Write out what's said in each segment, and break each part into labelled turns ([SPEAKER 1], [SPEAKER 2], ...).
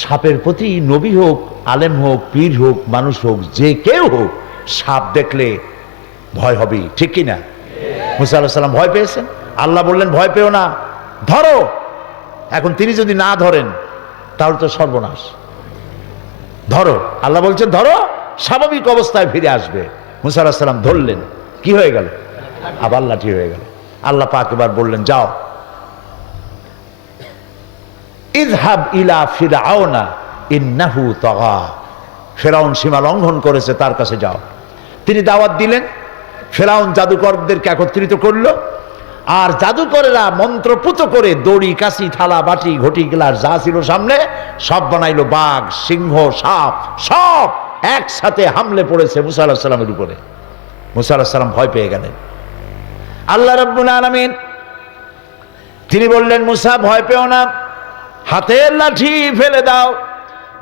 [SPEAKER 1] সাপের প্রতি নবী হোক আলেম হোক পীর হোক মানুষ হোক যে কেউ হোক সাপ দেখলে ভয় হবে ঠিক কিনা মুসা আল্লাহ ভয় পেয়েছেন আল্লাহ বললেন ভয় পেও না ধরো এখন তিনি যদি না ধরেন তাহলে তো সর্বনাশ ধরো আল্লাহ বলছেন ধরো স্বাভাবিক অবস্থায় ফিরে আসবে মুসা আল্লাহ সাল্লাম ধরলেন কি হয়ে গেল আবার লাঠি হয়ে গেল আল্লাহ পাক এবার বললেন যাও ইজহাব ইলা ফিরাউনা ইন্নাহু তগা ফেরাউন সীমা লঙ্ঘন করেছে তার কাছে যাও তিনি দাওয়াত দিলেন ফেরাউন জাদুকরদেরকে একত্রিত করল আর জাদুকরেরা মন্ত্রপুত করে দড়ি কাশি থালা বাটি ঘটি গ্লাস যা ছিল সামনে সব বানাইল বাঘ সিংহ সাপ সব একসাথে হামলে পড়েছে মুসা আল্লাহ সাল্লামের উপরে মুসা আল্লাহ সাল্লাম ভয় পেয়ে গেলেন আল্লাহ রব্বুল আলমিন তিনি বললেন মুসা ভয় পেও না হাতের লাঠি ফেলে দাও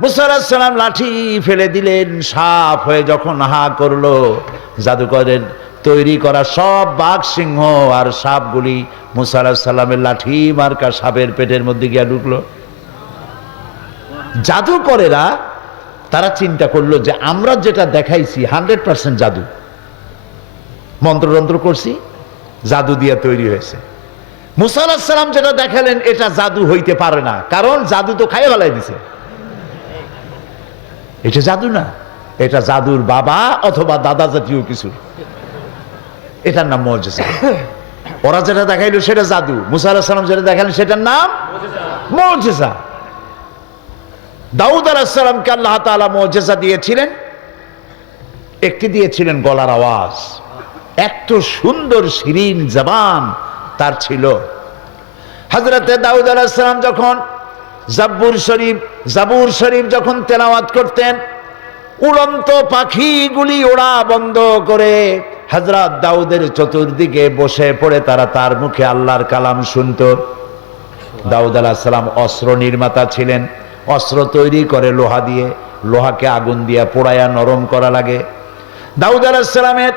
[SPEAKER 1] মুসারাম লাঠি ফেলে দিলেন সাপ হয়ে যখন হা করলো জাদুকরের তৈরি করা সব বাঘ সিংহ আর সাপগুলি মুসালামের লাঠি মার্কা সাপের পেটের মধ্যে গিয়া ঢুকলো জাদুকরেরা তারা চিন্তা করলো যে আমরা যেটা দেখাইছি হান্ড্রেড পার্সেন্ট জাদু মন্ত্রতন্ত্র করছি জাদু দিয়া তৈরি হয়েছে মুসাল্লাম যেটা দেখালেন এটা জাদু হইতে পারে না কারণ জাদু তো খাইয়ে ফেলাই দিছে এটা জাদু না এটা জাদুর বাবা অথবা দাদা জাতীয় কিছু এটার নাম মজেসা ওরা যেটা দেখাইল সেটা জাদু মুসা আলাহিসাল্লাম যেটা দেখালেন সেটার নাম মজেসা দাউদ আলাহামকে আল্লাহ তালা মজেসা দিয়েছিলেন একটি দিয়েছিলেন গলার আওয়াজ এত সুন্দর শিরিন জবান তার ছিল হজরতে দাউদ আলাহিসাম যখন জাব্বুর শরীফ জাবুর শরীফ যখন তেলাওয়াত করতেন উড়ন্ত পাখিগুলি ওড়া বন্ধ করে হজরত দাউদের চতুর্দিকে বসে পড়ে তারা তার মুখে আল্লাহর কালাম শুনত দাউদ আলাহিসাম অস্ত্র নির্মাতা ছিলেন অস্ত্র তৈরি করে লোহা দিয়ে লোহাকে আগুন দিয়ে পোড়ায়া নরম করা লাগে দাউদ আলাহিসামের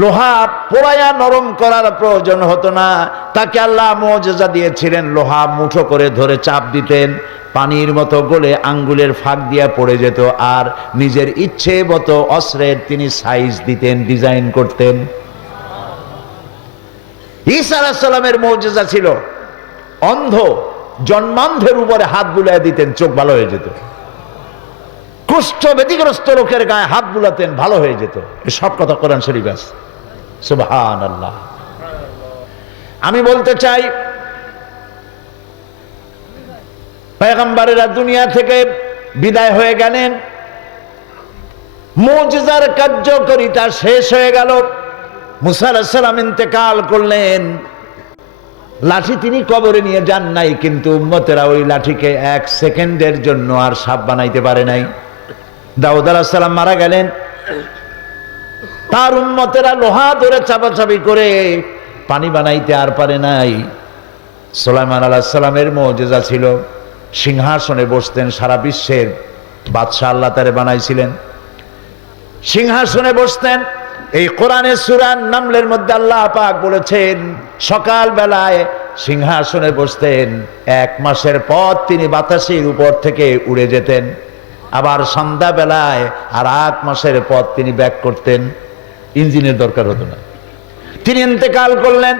[SPEAKER 1] লোহা পোড়াইয়া নরম করার প্রয়োজন হতো না তাকে আল্লাহ মজেজা দিয়েছিলেন লোহা মুঠো করে ধরে চাপ দিতেন পানির মতো গলে আঙ্গুলের ফাঁক দিয়া পড়ে যেত আর নিজের ইচ্ছে মতো অস্ত্রের তিনি সাইজ দিতেন ডিজাইন করতেন ঈসা আলাহিসাল্লামের মৌজেজা ছিল অন্ধ জন্মান্ধের উপরে হাত বুলাই দিতেন চোখ ভালো হয়ে যেত কুষ্ঠ ব্যতিগ্রস্ত লোকের গায়ে হাত বুলাতেন ভালো হয়ে যেত সব কথা কোরআন শরীফ আছে সুবহান আল্লাহ আমি বলতে চাই পেগম্বারেরা দুনিয়া থেকে বিদায় হয়ে গেলেন মোজার কার্যকরিতা শেষ হয়ে গেল মুসারাম ইন্তেকাল করলেন লাঠি তিনি কবরে নিয়ে যান নাই কিন্তু উম্মতেরা ওই লাঠিকে এক সেকেন্ডের জন্য আর সাপ বানাইতে পারে নাই দাউদ আলাহিসাল্লাম মারা গেলেন তার উন্মতেরা লোহা ধরে চাপাচাপি করে পানি বানাইতে আর পারে নাই সোলাইমান আলাহিসাল্লামের মজেজা ছিল সিংহাসনে বসতেন সারা বিশ্বের বাদশাহ আল্লাহ তারে বানাইছিলেন সিংহাসনে বসতেন এই কোরআনে সুরান নামলের মধ্যে আল্লাহ পাক বলেছেন সকাল বেলায় সিংহাসনে বসতেন এক মাসের পর তিনি বাতাসের উপর থেকে উড়ে যেতেন আবার সন্ধ্যাবেলায় আর আট মাসের পথ তিনি ব্যাক করতেন ইঞ্জিনের দরকার হতো না তিনি ইন্তেকাল করলেন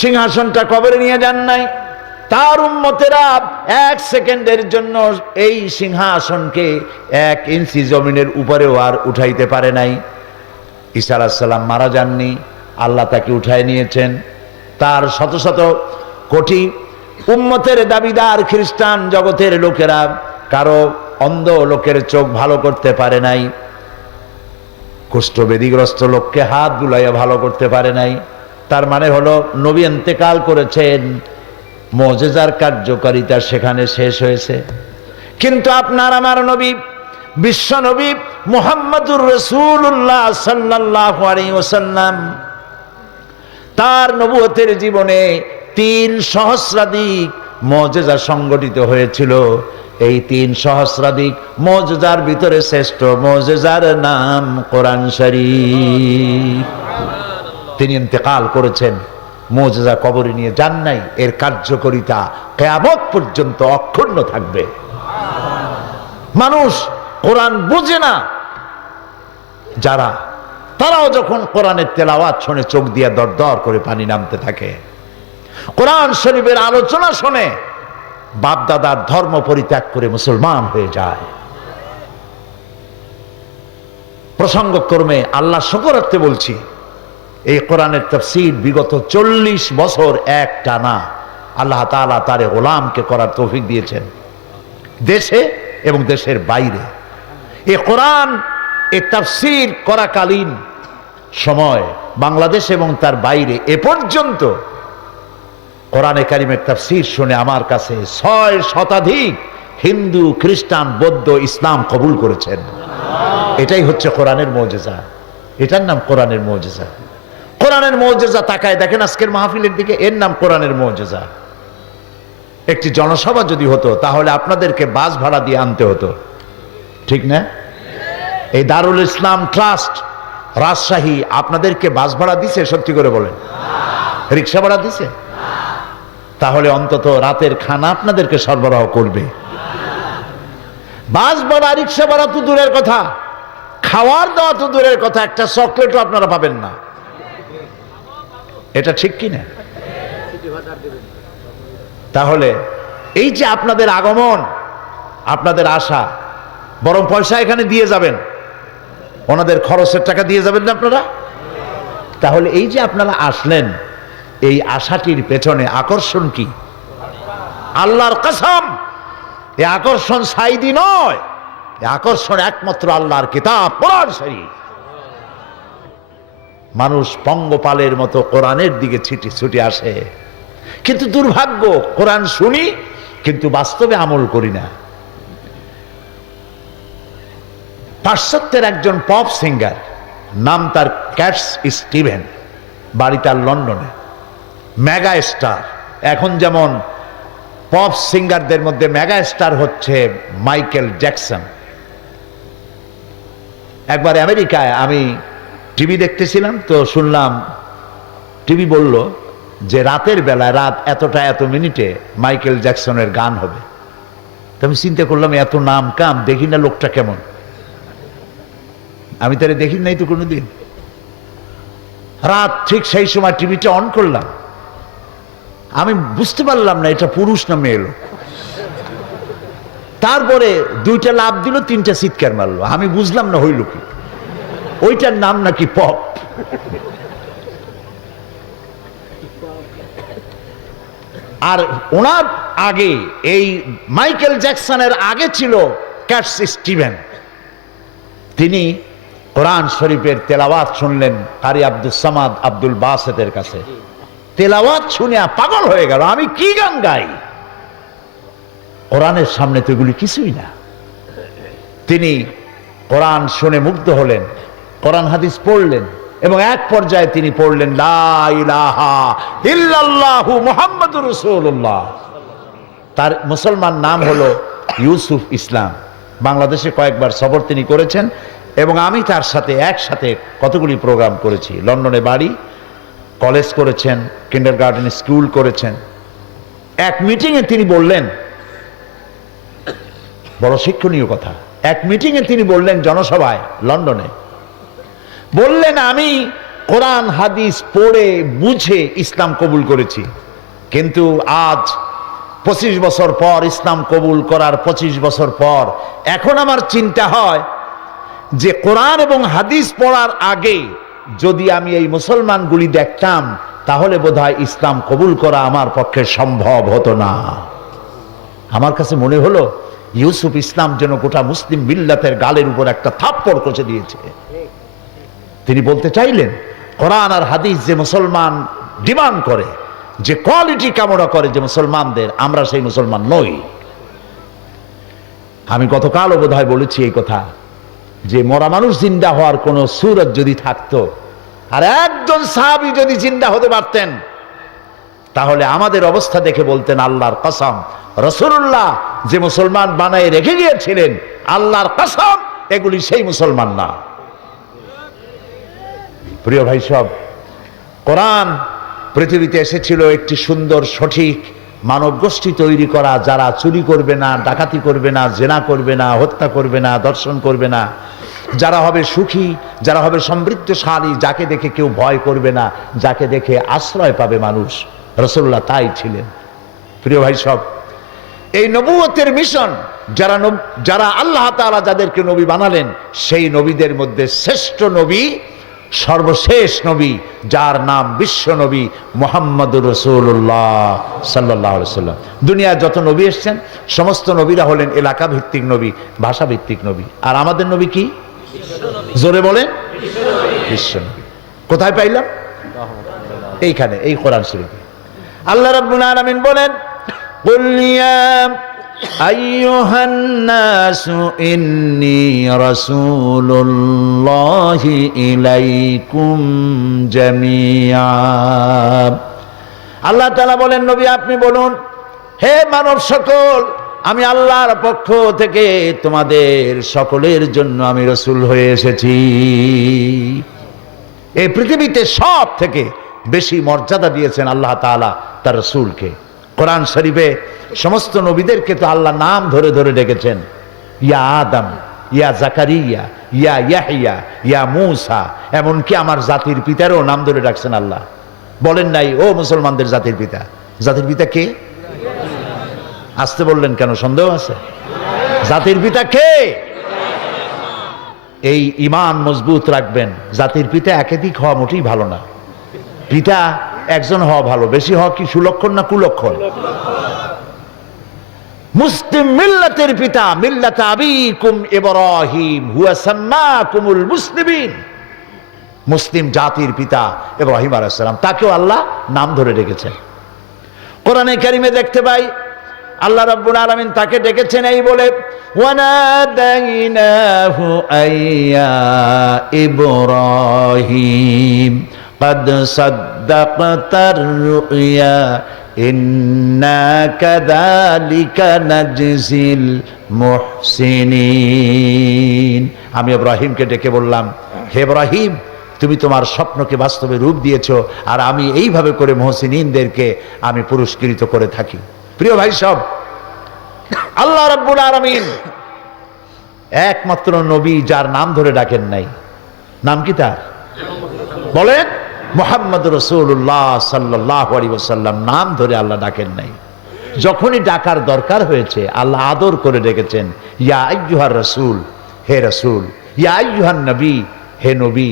[SPEAKER 1] সিংহাসনটা কবরে নিয়ে যান নাই তার উন্মতেরা এক সেকেন্ডের জন্য এই সিংহাসনকে এক ইঞ্চি জমিনের উপরেও আর উঠাইতে পারে নাই ঈসা আলাহিসাল্লাম মারা যাননি আল্লাহ তাকে উঠায় নিয়েছেন তার শত শত কোটি উম্মতের দাবিদার খ্রিস্টান জগতের লোকেরা কারো অন্ধ লোকের চোখ ভালো করতে পারে নাই কুষ্ঠবেদিগ্রস্ত লোককে হাত বুলাইয়া ভালো করতে পারে নাই তার মানে হলো নবী এন্তেকাল করেছেন মজেজার কার্যকারিতা সেখানে শেষ হয়েছে কিন্তু আপনার আমার নবী বিশ্ব নবী মোহাম্মদুর রসুল্লাহ সাল্লাহ তার নবুয়তের জীবনে তিন সহস্রাধিক মজেজা সংগঠিত হয়েছিল এই তিন সহস্রাধিক মজেজার ভিতরে শ্রেষ্ঠ মজেজার নাম কোরআন শরীফ তিনি ইন্তেকাল করেছেন মজা কবরে নিয়ে যান নাই এর কার্যকরিতা কেয়ামত পর্যন্ত অক্ষুণ্ণ থাকবে মানুষ কোরআন বুঝে না যারা তারাও যখন কোরআনের তেলাওয়াত শুনে চোখ দিয়ে দরদর করে পানি নামতে থাকে কোরআন শরীফের আলোচনা শোনে বাপদাদার ধর্ম পরিত্যাগ করে মুসলমান হয়ে যায় প্রসঙ্গক্রমে আল্লাহ শকরার্থে বলছি এই কোরআনের তফসিল বিগত চল্লিশ বছর এক টানা আল্লাহ তালা তারে গোলামকে করার তৌফিক দিয়েছেন দেশে এবং দেশের বাইরে এ কোরআন এ তফসিল করাকালীন সময় বাংলাদেশ এবং তার বাইরে এ পর্যন্ত কোরআনে কারিমের তাফসির শুনে আমার কাছে ছয় শতাধিক হিন্দু খ্রিস্টান বৌদ্ধ ইসলাম কবুল করেছেন এটাই হচ্ছে কোরআনের মৌজেজা এটার নাম কোরআনের মৌজেজা কোরআনের মৌজেজা তাকায় দেখেন আজকের মাহফিলের দিকে এর নাম কোরআনের মৌজেজা একটি জনসভা যদি হতো তাহলে আপনাদেরকে বাস ভাড়া দিয়ে আনতে হতো ঠিক না এই দারুল ইসলাম ট্রাস্ট রাজশাহী আপনাদেরকে বাস ভাড়া দিছে সত্যি করে বলেন রিক্সা ভাড়া দিছে তাহলে অন্তত রাতের খানা আপনাদেরকে সরবরাহ করবে বাস ভাড়া রিক্সা ভাড়া তো দূরের কথা খাওয়ার দাওয়া তো দূরের কথা একটা চকলেট আপনারা পাবেন না এটা ঠিক কি না তাহলে এই যে আপনাদের আগমন আপনাদের আশা বরং পয়সা এখানে দিয়ে যাবেন ওনাদের খরচের টাকা দিয়ে যাবেন না আপনারা তাহলে এই যে আপনারা আসলেন এই আশাটির পেছনে আকর্ষণ কি আল্লাহর কাসাম এ আকর্ষণ সাইদি নয় এ আকর্ষণ একমাত্র আল্লাহর কিতাব মানুষ পঙ্গপালের মতো কোরআনের দিকে ছিটি ছুটি আসে কিন্তু দুর্ভাগ্য কোরআন শুনি কিন্তু বাস্তবে আমল করি না পাশ্চাত্যের একজন পপ সিঙ্গার নাম তার ক্যাটস স্টিভেন বাড়ি তার লন্ডনে মেগা স্টার এখন যেমন পপ সিঙ্গারদের মধ্যে মেগা স্টার হচ্ছে মাইকেল জ্যাকসন একবার আমেরিকায় আমি টিভি দেখতেছিলাম তো শুনলাম টিভি বলল যে রাতের বেলা রাত এতটা এত মিনিটে মাইকেল জ্যাকসনের গান হবে তো আমি চিন্তা করলাম এত নাম কাম দেখি না লোকটা কেমন আমি তাহলে দেখি নাই তো কোনোদিন রাত ঠিক সেই সময় টিভিটা অন করলাম আমি বুঝতে পারলাম না এটা পুরুষ না মেয়ে লোক তারপরে দুইটা লাভ দিল তিনটা চিৎকার মারলো আমি বুঝলাম না হইল কি ওইটার নাম নাকি পপ আর ওনার আগে এই মাইকেল জ্যাকসনের আগে ছিল ক্যাটস স্টিভেন তিনি কোরআন শরীফের তেলাওয়াত শুনলেন কারি আব্দুল সামাদ আব্দুল বাসেদের কাছে তেলাওয়াত শুনে পাগল হয়ে গেল আমি কি গান গাই কোরআনের সামনে তো এগুলি কিছুই না তিনি কোরআন শুনে মুগ্ধ হলেন কোরআন হাদিস পড়লেন এবং এক পর্যায়ে তিনি পড়লেন মোহাম্মদ তার মুসলমান নাম হলো ইউসুফ ইসলাম বাংলাদেশে কয়েকবার সফর তিনি করেছেন এবং আমি তার সাথে একসাথে কতগুলি প্রোগ্রাম করেছি লন্ডনে বাড়ি কলেজ করেছেন কিন্ডার গার্ডেন স্কুল করেছেন এক মিটিংয়ে তিনি বললেন বড় শিক্ষণীয় কথা এক মিটিংয়ে তিনি বললেন জনসভায় লন্ডনে বললেন আমি কোরআন হাদিস পড়ে বুঝে ইসলাম কবুল করেছি কিন্তু আজ পঁচিশ বছর পর ইসলাম কবুল করার পঁচিশ বছর পর এখন আমার চিন্তা হয় যে কোরআন এবং হাদিস পড়ার আগে যদি আমি এই মুসলমানগুলি দেখতাম তাহলে বোধ ইসলাম কবুল করা আমার পক্ষে সম্ভব হতো না আমার কাছে মনে হলো ইউসুফ ইসলাম যেন গোটা মুসলিম মিল্লাতের গালের উপর একটা থাপ্পড় কষে দিয়েছে তিনি বলতে চাইলেন কোরআন আর হাদিস যে মুসলমান ডিমান্ড করে যে কোয়ালিটি কামনা করে যে মুসলমানদের আমরা সেই মুসলমান নই আমি গতকালও বোধহয় বলেছি এই কথা যে মরা মানুষ জিন্দা হওয়ার কোনো সুরত যদি থাকতো আর একজন সাহাবি যদি জিন্দা হতে পারতেন তাহলে আমাদের অবস্থা দেখে বলতেন আল্লাহর কসম রসুল্লাহ যে মুসলমান বানায় রেখে গিয়েছিলেন আল্লাহর কসম এগুলি সেই মুসলমান না প্রিয় ভাই সব কোরআন পৃথিবীতে এসেছিল একটি সুন্দর সঠিক মানব গোষ্ঠী তৈরি করা যারা চুরি করবে না ডাকাতি করবে না জেনা করবে না হত্যা করবে না দর্শন করবে না যারা হবে সুখী যারা হবে সমৃদ্ধশালী যাকে দেখে কেউ ভয় করবে না যাকে দেখে আশ্রয় পাবে মানুষ রসল্লাহ তাই ছিলেন প্রিয় ভাই সব এই নবুয়তের মিশন যারা যারা আল্লাহ তালা যাদেরকে নবী বানালেন সেই নবীদের মধ্যে শ্রেষ্ঠ নবী সর্বশেষ নবী যার নাম বিশ্ব নবী মোহাম্মদুর রসুল্লাহ সাল্লাহ সাল্লাম দুনিয়ার যত নবী এসছেন সমস্ত নবীরা হলেন এলাকা ভিত্তিক নবী ভাষা ভিত্তিক নবী আর আমাদের নবী কি জোরে বলেন বিশ্ব নবী কোথায় পাইলাম এইখানে এই কোরআন শরীফ আল্লাহ রাব্বুল আলামিন বলেন قل أيها الناس إني رسول الله إليكم আল্লাহ তালা বলেন নবী আপনি বলুন হে মানব সকল আমি আল্লাহর পক্ষ থেকে তোমাদের সকলের জন্য আমি রসুল হয়ে এসেছি এই পৃথিবীতে সব থেকে বেশি মর্যাদা দিয়েছেন আল্লাহ তালা তার রসুলকে কোরআন শরীফে সমস্ত নবীদেরকে তো আল্লাহ নাম ধরে ধরে ডেকেছেন ইয়া আদম ইয়া জাকারিয়া ইয়া ইয়াহিয়া ইয়া মুসা এমনকি আমার জাতির পিতারও নাম ধরে ডাকছেন আল্লাহ বলেন নাই ও মুসলমানদের জাতির পিতা জাতির পিতা কে আসতে বললেন কেন সন্দেহ আছে জাতির পিতা কে এই ইমান মজবুত রাখবেন জাতির পিতা একাধিক হওয়া মোটেই ভালো না পিতা একজন হওয়া ভালো বেশি হওয়া কি সুলক্ষণ না কুলক্ষণ মুসলিম মিল্লাতের পিতা মিল্লাত মুসলিম জাতির পিতা ইব্রাহিম আলাইহিস তাকেও আল্লাহ নাম ধরে ডেকেছেন কোরআনে কারিমে দেখতে পাই আল্লাহ রব্বুল আলমিন তাকে ডেকেছেন এই বলে ওয়ানাদাইনাহু আইয়া ইব্রাহিম আমি ইব্রাহিমকে ডেকে বললাম হে ইব্রাহিম তুমি তোমার স্বপ্নকে বাস্তবে রূপ দিয়েছ আর আমি এইভাবে করে মহসিনদেরকে আমি পুরস্কৃত করে থাকি প্রিয় ভাই সব আল্লাহ রব্বুল আলমিন একমাত্র নবী যার নাম ধরে ডাকেন নাই নাম কি তার বলেন মোহাম্মদ রসুল্লাহ সাল্লাহ আলী নাম ধরে আল্লাহ ডাকেন নাই যখনই ডাকার দরকার হয়েছে আল্লাহ আদর করে ডেকেছেন ইয়া আইজুহার রসুল হে রসুল ইয়া নবী হে নবী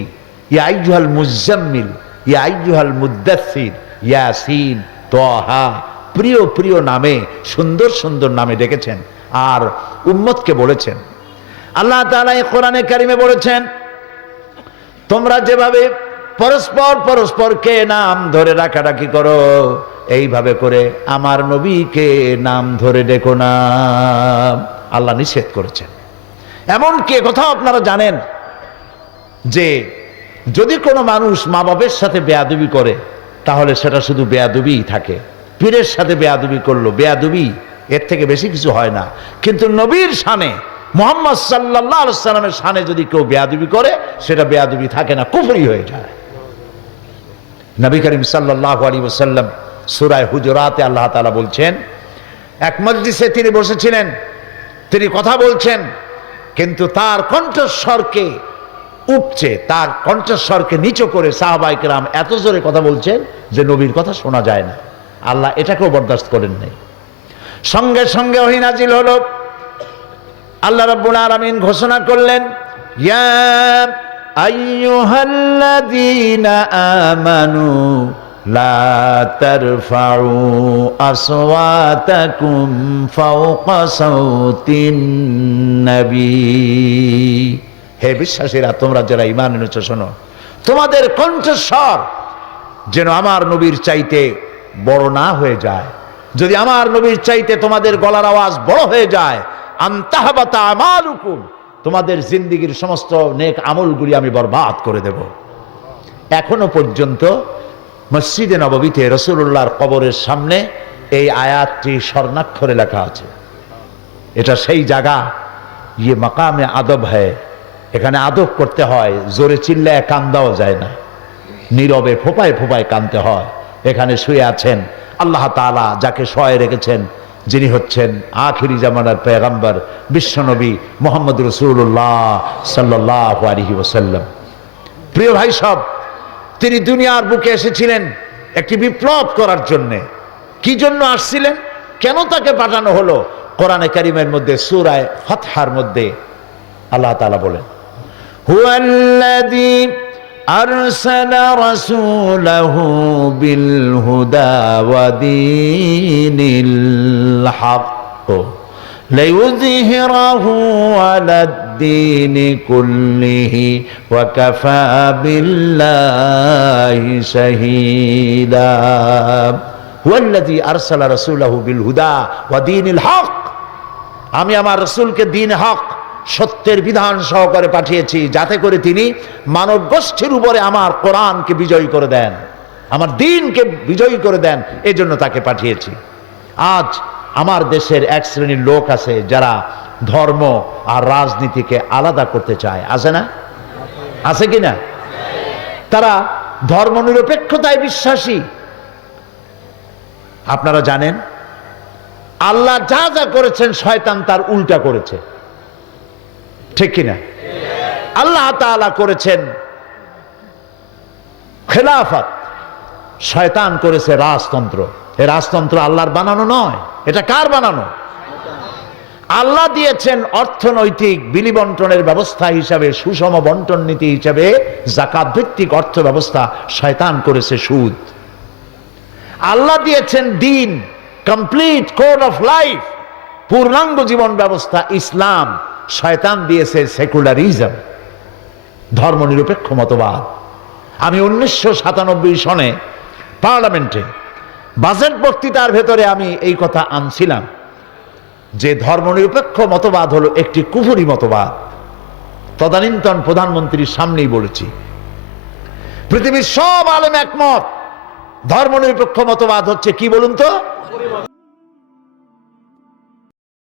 [SPEAKER 1] ইয়া আইজুহাল মুজাম্মিল ইয়া আইজুহাল মুদাসির ইয়াসিন তহা প্রিয় প্রিয় নামে সুন্দর সুন্দর নামে ডেকেছেন আর উম্মতকে বলেছেন আল্লাহ তালা কোরআনে কারিমে বলেছেন তোমরা যেভাবে পরস্পর পরস্পরকে নাম ধরে রাখি করো এইভাবে করে আমার নবীকে নাম ধরে ডেকো না আল্লাহ নিষেধ করেছেন এমন কে কথা আপনারা জানেন যে যদি কোনো মানুষ মা বাবের সাথে বেয়াদুবি করে তাহলে সেটা শুধু বেয়াদুবিই থাকে পীরের সাথে বেয়াদুবি করলো বেয়াদুবি এর থেকে বেশি কিছু হয় না কিন্তু নবীর সানে মোহাম্মদ সাল্লা সালামের সানে যদি কেউ বেয়াদুবি করে সেটা বেয়াদুবি থাকে না কুফরি হয়ে যায় নবী করিম সাল্লাহ আলী ওসাল্লাম সুরায় হুজরাতে আল্লাহ তালা বলছেন এক মসজিদে তিনি বসেছিলেন তিনি কথা বলছেন কিন্তু তার কণ্ঠস্বরকে উপচে তার কণ্ঠস্বরকে নিচু করে সাহাবাইক রাম এত জোরে কথা বলছেন যে নবীর কথা শোনা যায় না আল্লাহ এটাকেও বরদাস্ত করেন নাই সঙ্গে সঙ্গে নাজিল হল আল্লাহ রব্বুল আলমিন ঘোষণা করলেন ইয়া আইয়ুহাল্লাযীনা আমানু লা তারফাউ আসওয়াতাকুম ফাওকা সাওতিন নবী হে বিশ্বাসীরা তোমরা যারা ইমান এনেছো শোনো তোমাদের কণ্ঠস্বর যেন আমার নবীর চাইতে বড় না হয়ে যায় যদি আমার নবীর চাইতে তোমাদের গলার আওয়াজ বড় হয়ে যায় আন্তাহবাতা আমার হুকুম তোমাদের জিন্দিগির সমস্ত নেক আমলগুলি আমি বরবাদ করে দেব এখনো পর্যন্ত মসজিদে নববীতে রসুল্লাহর কবরের সামনে এই আয়াতটি স্বর্ণাক্ষরে লেখা আছে এটা সেই জায়গা ইয়ে মাকামে আদব হয় এখানে আদব করতে হয় জোরে চিল্লায় কান্দাও যায় না নীরবে ফোপায় ফোপায় কানতে হয় এখানে শুয়ে আছেন আল্লাহ তালা যাকে শয়ে রেখেছেন যিনি হচ্ছেন আখিরি জামানার পেগাম্বার বিশ্বনবী মোহাম্মদ রসুল্লাহ সাল্লাহ আলহি ওসাল্লাম প্রিয় ভাই সব তিনি দুনিয়ার বুকে এসেছিলেন একটি বিপ্লব করার জন্যে কি জন্য আসছিলেন কেন তাকে পাঠানো হলো কোরআনে কারিমের মধ্যে সুরায় হতহার মধ্যে আল্লাহ তালা বলেন হুয়াল্লাদী أرسل رسوله بالهدى ودين الحق ليظهره على الدين كله وكفى بالله شهيدا هو الذي أرسل رسوله بالهدى ودين الحق আমি আমার رسولك الدين حق সত্যের বিধান সহকারে পাঠিয়েছি যাতে করে তিনি মানব গোষ্ঠীর উপরে আমার কোরআনকে বিজয়ী করে দেন আমার দিনকে বিজয়ী করে দেন এজন্য তাকে পাঠিয়েছি আজ আমার দেশের এক শ্রেণীর লোক আছে যারা ধর্ম আর রাজনীতিকে আলাদা করতে চায় আছে না আছে কি না তারা নিরপেক্ষতায় বিশ্বাসী আপনারা জানেন আল্লাহ যা যা করেছেন শয়তান তার উল্টা করেছে ঠিক কিনা আল্লাহ তালা করেছেন খেলাফত শয়তান করেছে রাজতন্ত্র এ রাজতন্ত্র আল্লাহর বানানো নয় এটা কার বানানো আল্লাহ দিয়েছেন অর্থনৈতিক বিলি বন্টনের ব্যবস্থা হিসাবে সুষম বন্টন নীতি হিসাবে জাকাত ভিত্তিক অর্থ ব্যবস্থা শয়তান করেছে সুদ আল্লাহ দিয়েছেন দিন কমপ্লিট কোড অফ লাইফ পূর্ণাঙ্গ জীবন ব্যবস্থা ইসলাম শয়তান দিয়েছে সেকুলারিজম ধর্মনিরপেক্ষ মতবাদ আমি উনিশশো সাতানব্বই সনে পার্লামেন্টে বাজেট বক্তৃতার ভেতরে আমি এই কথা আনছিলাম যে ধর্মনিরপেক্ষ মতবাদ হলো একটি কুফুরি মতবাদ তদানীন্তন প্রধানমন্ত্রীর সামনেই বলেছি পৃথিবীর সব আলেম একমত ধর্মনিরপেক্ষ মতবাদ হচ্ছে কি বলুন তো